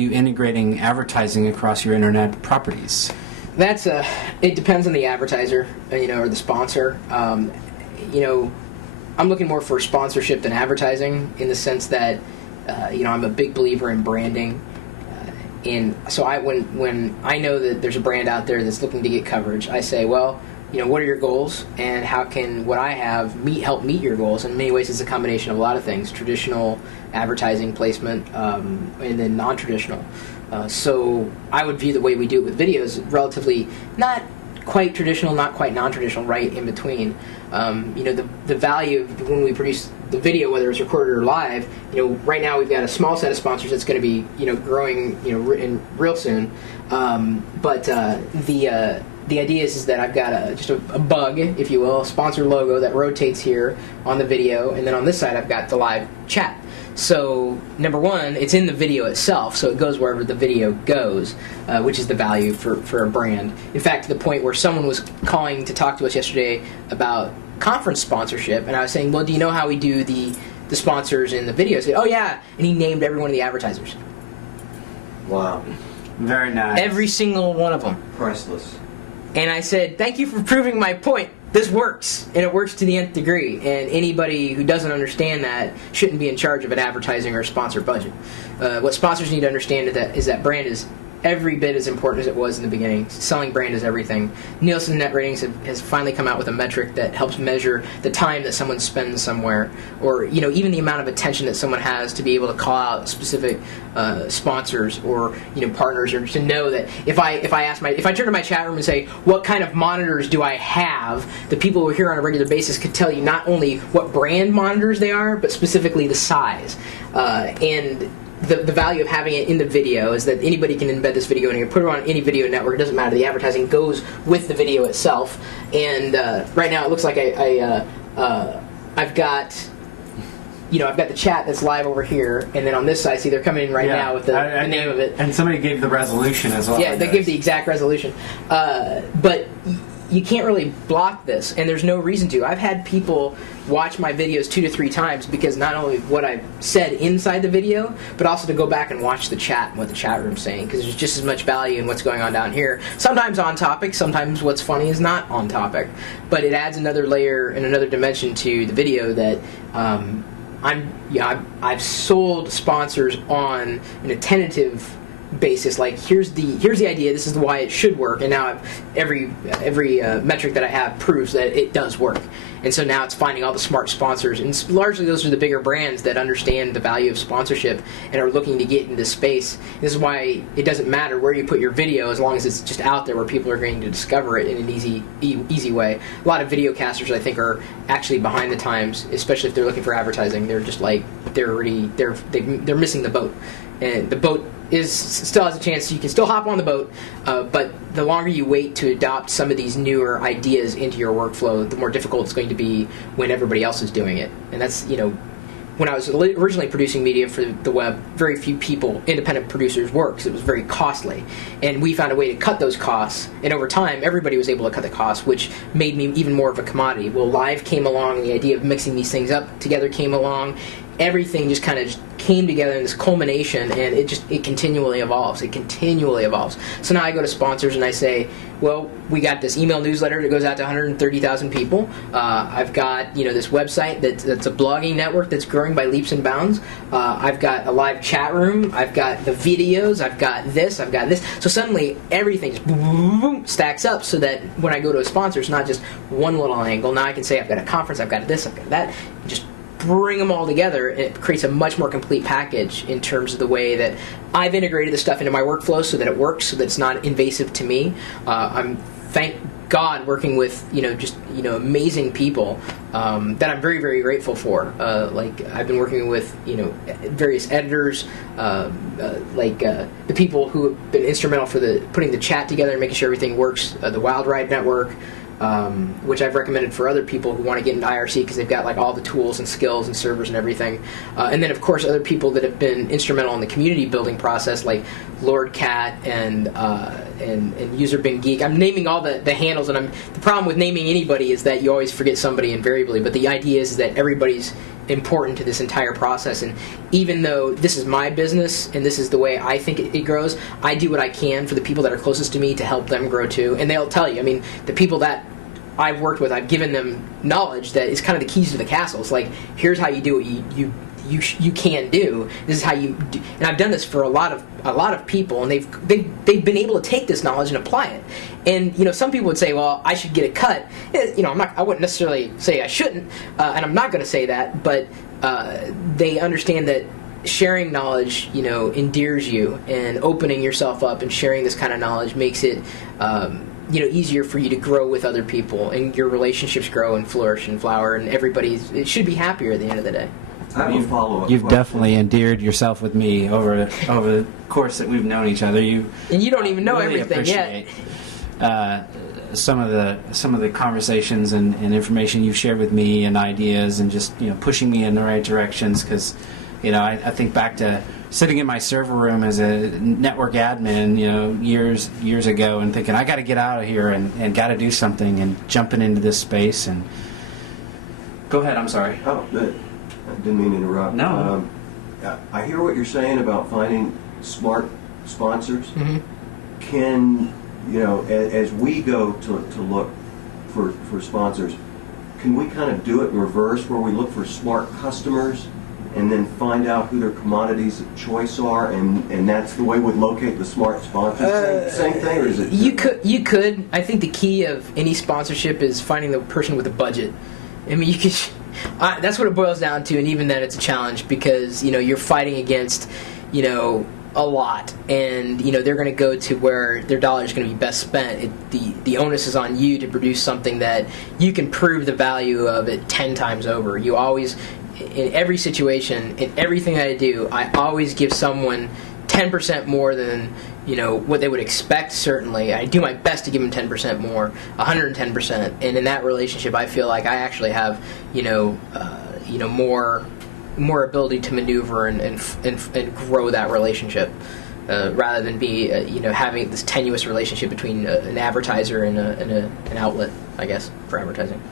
you integrating advertising across your internet properties? It depends on the advertiser, or the sponsor. I'm looking more for sponsorship than advertising, in the sense that, I'm a big believer in branding. And so when I know that there's a brand out there that's looking to get coverage, I say, well, what are your goals, and how can what I have help meet your goals? In many ways, it's a combination of a lot of things: traditional advertising placement, and then non-traditional. So I would view the way we do it with videos relatively not quite traditional, not quite non-traditional, right in between. The value of when we produce the video, whether it's recorded or live, right now we've got a small set of sponsors that's going to be, growing, real soon. But the idea is that I've got just a bug, if you will, a sponsor logo that rotates here on the video, and then on this side I've got the live chat. So, number one, it's in the video itself, so it goes wherever the video goes, which is the value for a brand. In fact, to the point where someone was calling to talk to us yesterday about conference sponsorship, and I was saying, well, do you know how we do the sponsors in the videos? He said, oh, yeah, and he named every one of the advertisers. Wow. Very nice. Every single one of them. Priceless. And I said, thank you for proving my point. This works, and it works to the nth degree, and anybody who doesn't understand that shouldn't be in charge of an advertising or sponsor budget. What sponsors need to understand is that brand is every bit as important as it was in the beginning. Selling brand is everything. Nielsen Net Ratings has finally come out with a metric that helps measure the time that someone spends somewhere, or even the amount of attention that someone has to be able to call out specific sponsors or partners, or to know that if I turn to my chat room and say, what kind of monitors do I have, the people who are here on a regular basis could tell you not only what brand monitors they are, but specifically the size. And the value of having it in the video is that anybody can embed this video and you can put it on any video network. It doesn't matter. The advertising goes with the video itself. And right now it looks like I've got the chat that's live over here, and then on this side, see, they're coming in right now with the name of it. And somebody gave the resolution as well. Yeah, they give the exact resolution. But you can't really block this, and there's no reason to. I've had people watch my videos 2 to 3 times because not only what I've said inside the video, but also to go back and watch the chat and what the chat room's saying, because there's just as much value in what's going on down here. Sometimes on topic, sometimes what's funny is not on topic, but it adds another layer and another dimension to the video that I've sold sponsors on in a tentative basis, like here's the idea, this is why it should work, and now every metric that I have proves that it does work. And so now it's finding all the smart sponsors, and largely those are the bigger brands that understand the value of sponsorship and are looking to get into this space. This is why it doesn't matter where you put your video, as long as it's just out there where people are going to discover it in an easy way. A lot of video casters, I think, are actually behind the times, especially if they're looking for advertising. They're just like they're missing the boat, and the boat still has a chance. You can still hop on the boat, but the longer you wait to adopt some of these newer ideas into your workflow, the more difficult it's going to be when everybody else is doing it. And that's, when I was originally producing media for the web, very few people, independent producers, worked because it was very costly. And we found a way to cut those costs, and over time, everybody was able to cut the costs, which made me even more of a commodity. Well, live came along, and the idea of mixing these things up together came along. Everything just kind of came together in this culmination, and it continually evolves. It continually evolves. So now I go to sponsors and I say, well, we got this email newsletter that goes out to 130,000 people. I've got this website that's a blogging network that's growing by leaps and bounds. I've got a live chat room. I've got the videos. I've got this. I've got this. So suddenly everything just boom, stacks up, so that when I go to a sponsor, it's not just one little angle. Now I can say I've got a conference. I've got this. I've got that. Just bring them all together, and it creates a much more complete package in terms of the way that I've integrated the stuff into my workflow so that it works, so that it's not invasive to me. I'm, thank God, working with amazing people that I'm very, very grateful for. Like I've been working with various editors, the people who have been instrumental for putting the chat together and making sure everything works. The Wild Ride Network. Which I've recommended for other people who want to get into IRC because they've got all the tools and skills and servers and everything. And then, of course, other people that have been instrumental in the community building process, like Lord Cat and User Been Geek. I'm naming all the handles, and the problem with naming anybody is that you always forget somebody invariably. But the idea is that everybody's important to this entire process. And even though this is my business and this is the way I think it grows, I do what I can for the people that are closest to me to help them grow too. And they'll tell you, I mean, the people that I've worked with, I've given them knowledge that is kind of the keys to the castle. It's like, here's how you do what you can do. This is how you do. And I've done this for a lot of people, and they've been able to take this knowledge and apply it. And some people would say, well, I should get a cut. I wouldn't necessarily say I shouldn't, and I'm not going to say that, but they understand that sharing knowledge endears you, and opening yourself up and sharing this kind of knowledge makes it easier for you to grow with other people, and your relationships grow and flourish and flower, and it should be happier at the end of the day. I have a follow-up You've question. definitely endeared yourself with me over the course that we've known each other. You don't even know really everything yet. Some of the conversations and information you've shared with me, and ideas, and just pushing me in the right directions. Because I think back to sitting in my server room as a network admin, years ago, and thinking I got to get out of here and got to do something, and jumping into this space. And go ahead. I'm sorry. Oh, good. I didn't mean to interrupt. No. I hear what you're saying about finding smart sponsors. Mm-hmm. Can, as we go to look for sponsors, can we kind of do it in reverse, where we look for smart customers and then find out who their commodities of choice are, and that's the way we'd locate the smart sponsors? Same thing, or is it? You could. I think the key of any sponsorship is finding the person with a budget. I mean, you could. That's what it boils down to, and even then, it's a challenge, because you're fighting against a lot, and they're going to go to where their dollar is going to be best spent. The onus is on you to produce something that you can prove the value of it 10 times over. You always, in every situation, in everything that I do, I always give someone 10% more than what they would expect. Certainly, I do my best to give them 10% more, 110%. And in that relationship, I feel like I actually have more ability to maneuver and grow that relationship, rather than be having this tenuous relationship between an advertiser and an outlet, I guess, for advertising.